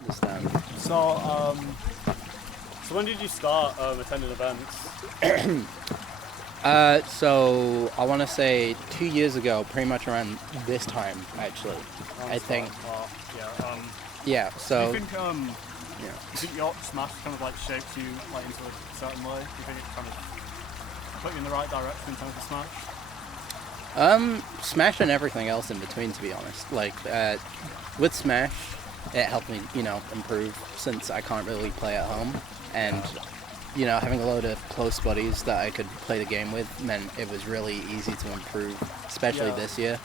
Understand. So when did you start attending events? So I want to say 2 years ago, pretty much around this time, actually. I think. Yeah. So. Do you think your Smash kind of like shaped you like into a certain way? Do you think it kind of put you in the right direction in terms of Smash? Smash and everything else in between, to be honest. Like, with Smash, it helped me, improve since I can't really play at home. And, having a load of close buddies that I could play the game with meant it was really easy to improve, especially this year.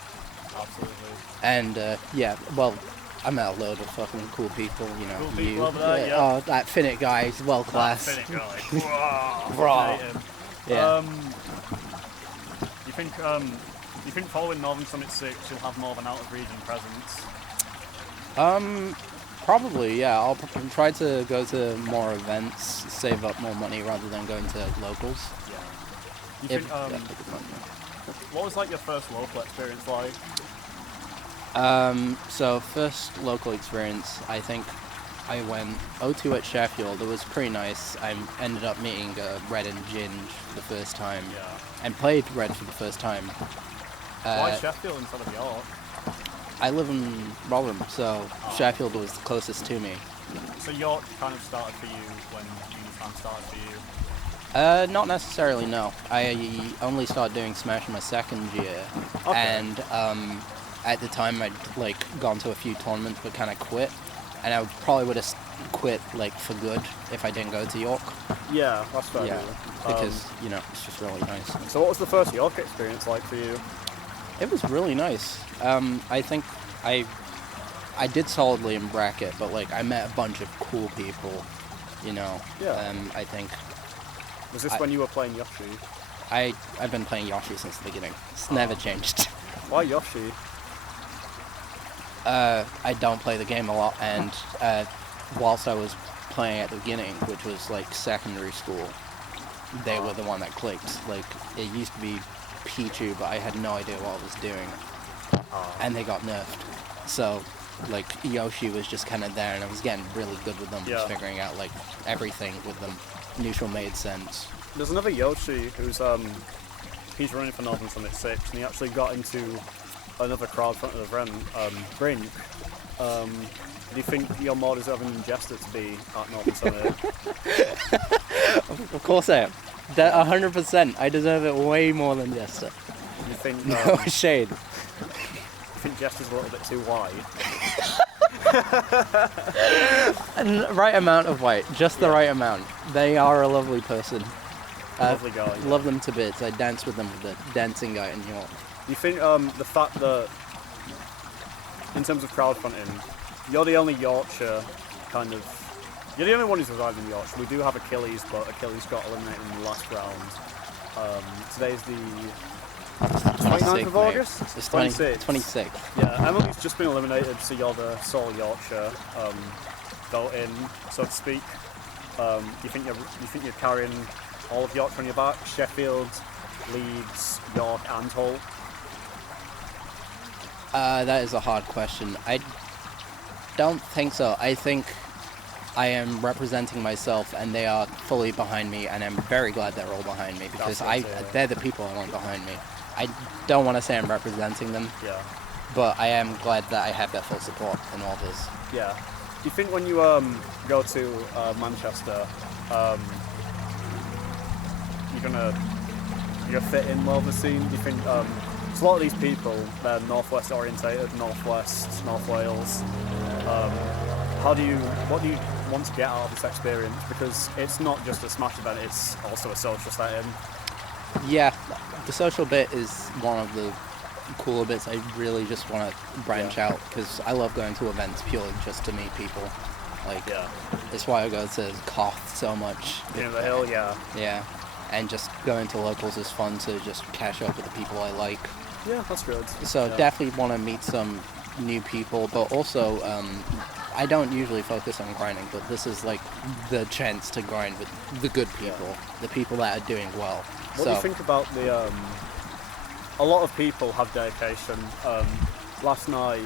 Absolutely. And, I met a load of fucking cool people, Cool people over there, yeah. Oh, that Finnick guy is world class. That Finnick guy. Raw. Yeah. You think following Northern Summit 6 you'll have more of an out-of-region presence? Probably, yeah. I'll try to go to more events, save up more money rather than going to locals. Yeah. What was like your first local experience like? So first local experience, I think I went O2 at Sheffield. It was pretty nice. I ended up meeting Red and Ginge for the first time, and played Red for the first time. Why Sheffield instead of York? I live in Rotherham, so Sheffield was the closest to me. So York kind of started for you when Unifan started for you? Not necessarily, no. I only started doing Smash in my second year, and at the time I'd gone to a few tournaments but kind of quit, and I probably would have quit for good if I didn't go to York. Yeah, that's fair. Yeah, because it's just really nice. So what was the first York experience like for you? It was really nice. I think I did solidly in bracket, but I met a bunch of cool people. Yeah. I think. Was this when you were playing Yoshi? I've been playing Yoshi since the beginning. It's never changed. Why Yoshi? I don't play the game a lot, and whilst I was playing at the beginning, which was secondary school, they were the one that clicked. It used to be Pichu, but I had no idea what I was doing, and they got nerfed. So Yoshi was just kind of there, and I was getting really good with them, just figuring out everything with them. Neutral made sense. There's another Yoshi who's he's running for Northern Summit 6, and he actually got into another crowdfunded event, Brink. Do you think you're more deserving than Jester to be at Northern Summit? Of course I am. 100%. I deserve it way more than Jester. You think? No shade. You think Jester's a little bit too white? Right amount of white, just the right amount. They are a lovely person. Lovely guy. Love them to bits. I dance with them with the dancing guy in York. You think the fact that, in terms of crowdfunding, you're the only Yorkshire you're the only one who's survived in Yorkshire. We do have Achilles, but Achilles got eliminated in the last round. Today's the 29th of August? It's 26th. Yeah, Emily's just been eliminated, so you're the sole Yorkshire vote-in, so to speak. You think you're carrying all of Yorkshire on your back? Sheffield, Leeds, York, and Hull? That is a hard question. I don't think so. I think I am representing myself, and they are fully behind me, and I'm very glad they're all behind me, because they're the people I want behind me. I don't want to say I'm representing them, but I am glad that I have their full support in all this. Yeah. Do you think when you go to Manchester, you're gonna fit in well with the scene? Do you think? Because a lot of these people, they're northwest orientated, northwest, North Wales. What do you want to get out of this experience? Because it's not just a Smash event; it's also a social setting. Yeah, the social bit is one of the cooler bits. I really just want to branch out, because I love going to events purely just to meet people. It's why I go to Koth so much. King of the Hill, Yeah, and just going to locals is fun to just catch up with the people I like. Yeah, that's good. So definitely want to meet some new people, but also I don't usually focus on grinding, but this is the chance to grind with the good people, the people that are doing well. What do you think about the? A lot of people have dedication. Last night,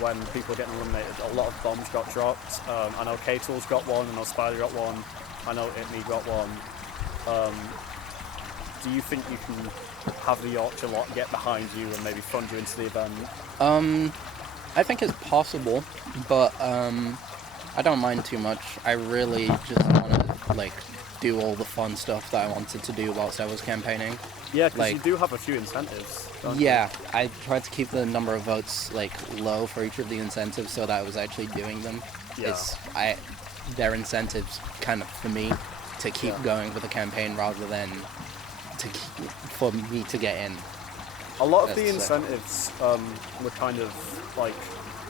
when people are getting eliminated, a lot of bombs got dropped. I know K-Tool's got one, I know Spider got one, I know Itme got one. Do you think you can have the Yorkshire lot get behind you and maybe fund you into the event? I think it's possible, but I don't mind too much. I really just want to like do all the fun stuff that I wanted to do whilst I was campaigning. Yeah, because like, you do have a few incentives, don't you? Yeah, I tried to keep the number of votes like low for each of the incentives so that I was actually doing them. Yeah. They're incentives kind of for me to keep going with the campaign rather than for me to get in. A lot of the incentives were kind of like,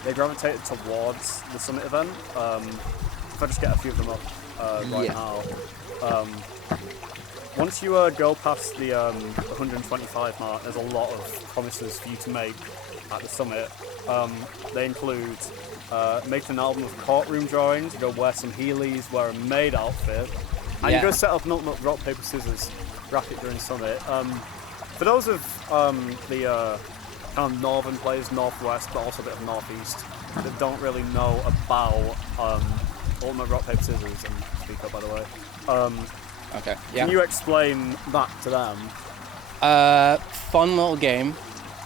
they gravitated towards the summit event. If I just get a few of them up right now. Once you go past the 125 mark, there's a lot of promises for you to make at the summit. They include making an album of courtroom drawings, you go wear some Heelys, wear a maid outfit, and you go set up an ultimate rock, paper, scissors bracket during summit. For those of the kind of northern players, northwest, but also a bit of northeast, that don't really know about ultimate rock, paper, scissors, and speak up by the way. Okay. Yeah. Can you explain that to them? Fun little game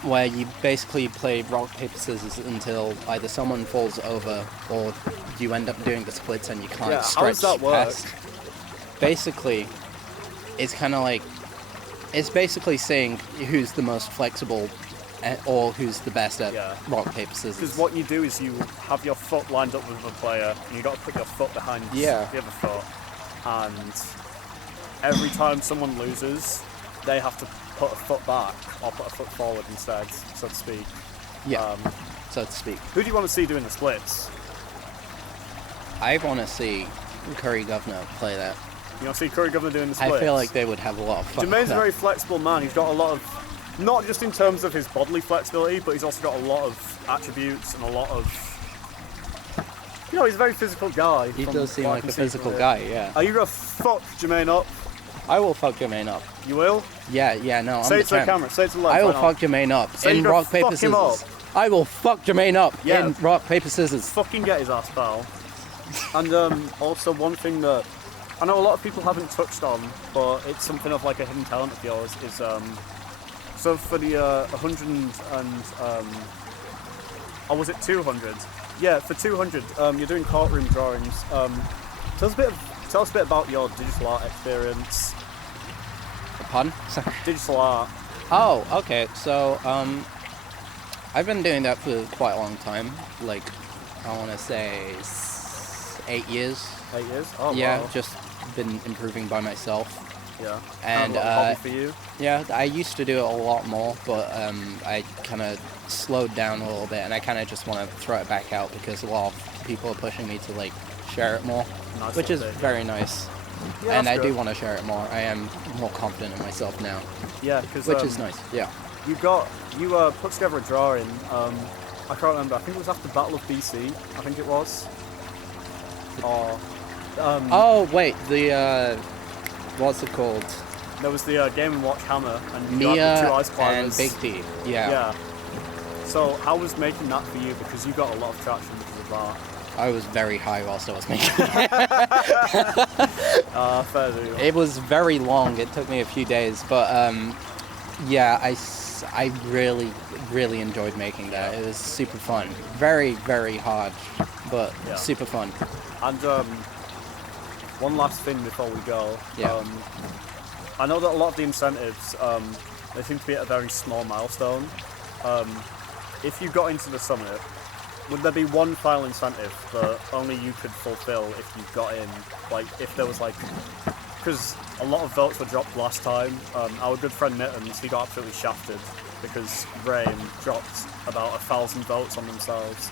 where you basically play rock, paper, scissors until either someone falls over or you end up doing the splits and you can't stretch how does that work? past. Basically, it's kind of like, it's basically saying who's the most flexible or who's the best at rock, paper, scissors. Because what you do is you have your foot lined up with a player and you've got to put your foot behind the other foot, and every time someone loses, they have to put a foot back or put a foot forward instead, so to speak. Yeah, so to speak. Who do you want to see doing the splits? I want to see Curry Governor play that. You want to see Curry Governor doing the splits? I feel like they would have a lot of fun. Jermaine's a very flexible man. He's got a lot of, not just in terms of his bodily flexibility, but he's also got a lot of attributes and a lot of, you know, he's a very physical guy. He does seem like a physical guy, yeah. Are you going to fuck Jermaine up? I will fuck Jermaine up. You will? Yeah, no, I'm Say the it to the camera, say it to the left. I will fuck Jermaine up in rock, paper, scissors. I will fuck Jermaine up in rock, paper, scissors. Fucking get his ass, pal. And also one thing that I know a lot of people haven't touched on, but it's something of like a hidden talent of yours, is so for the 100 and or was it 200? Yeah, for 200, you're doing courtroom drawings. Tell us a bit about your digital art experience. Pardon? Digital art. Oh, okay. So I've been doing that for quite a long time. Like, I want to say 8 years. 8 years? Oh, yeah, wow. just been improving by myself. Yeah. And hobby for you? Yeah, I used to do it a lot more, but I kind of slowed down a little bit, and I kind of just want to throw it back out because a lot of people are pushing me to like share it more, which is very nice. Yeah, and I do want to share it more. I am more confident in myself now. Yeah, because which is nice. Yeah. You put together a drawing. I can't remember. I think it was after Battle of BC. I think it was. Or. Oh wait, the what's it called? There was the Game & Watch hammer and you Mia got the 2 ice climbers. and Big D. Yeah. Yeah. So how was making that for you? Because you got a lot of traction because of that. I was very high whilst I was making it. Fair dude. It was very long. It took me a few days, but yeah, I really enjoyed making that. It was super fun. Very, very hard, but super fun. And one last thing before we go. Yeah. I know that a lot of the incentives, they seem to be at a very small milestone. If you got into the summit, would there be one final incentive that only you could fulfill if you got in? Like, if there was like, because a lot of votes were dropped last time. Our good friend Mittens, he got absolutely shafted because Rain dropped about 1,000 votes on themselves.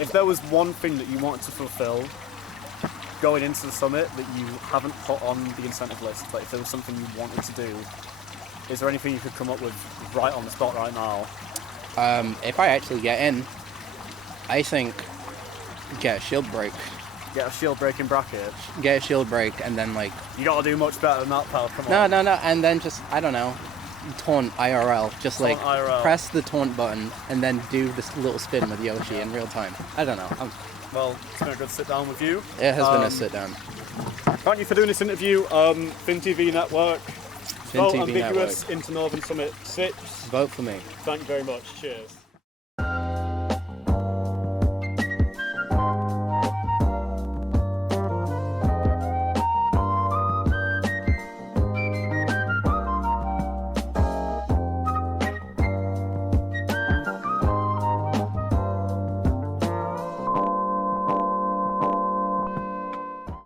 If there was one thing that you wanted to fulfill going into the summit that you haven't put on the incentive list, but if there was something you wanted to do, is there anything you could come up with right on the spot right now? If I actually get in, I think get a shield break. Get a shield breaking bracket? Get a shield break and then like... You gotta do much better than that, pal, come on. No, and then just, I don't know, taunt IRL. Just like Taunt IRL. press the taunt button and then do this little spin with Yoshi in real time. I don't know. Well, it's been a good sit down with you. It has been a sit down. Thank you for doing this interview. FynTV Network. Vote FynTV Ambiguous Network. into Northern Summit 6. Vote for me. Thank you very much. Cheers.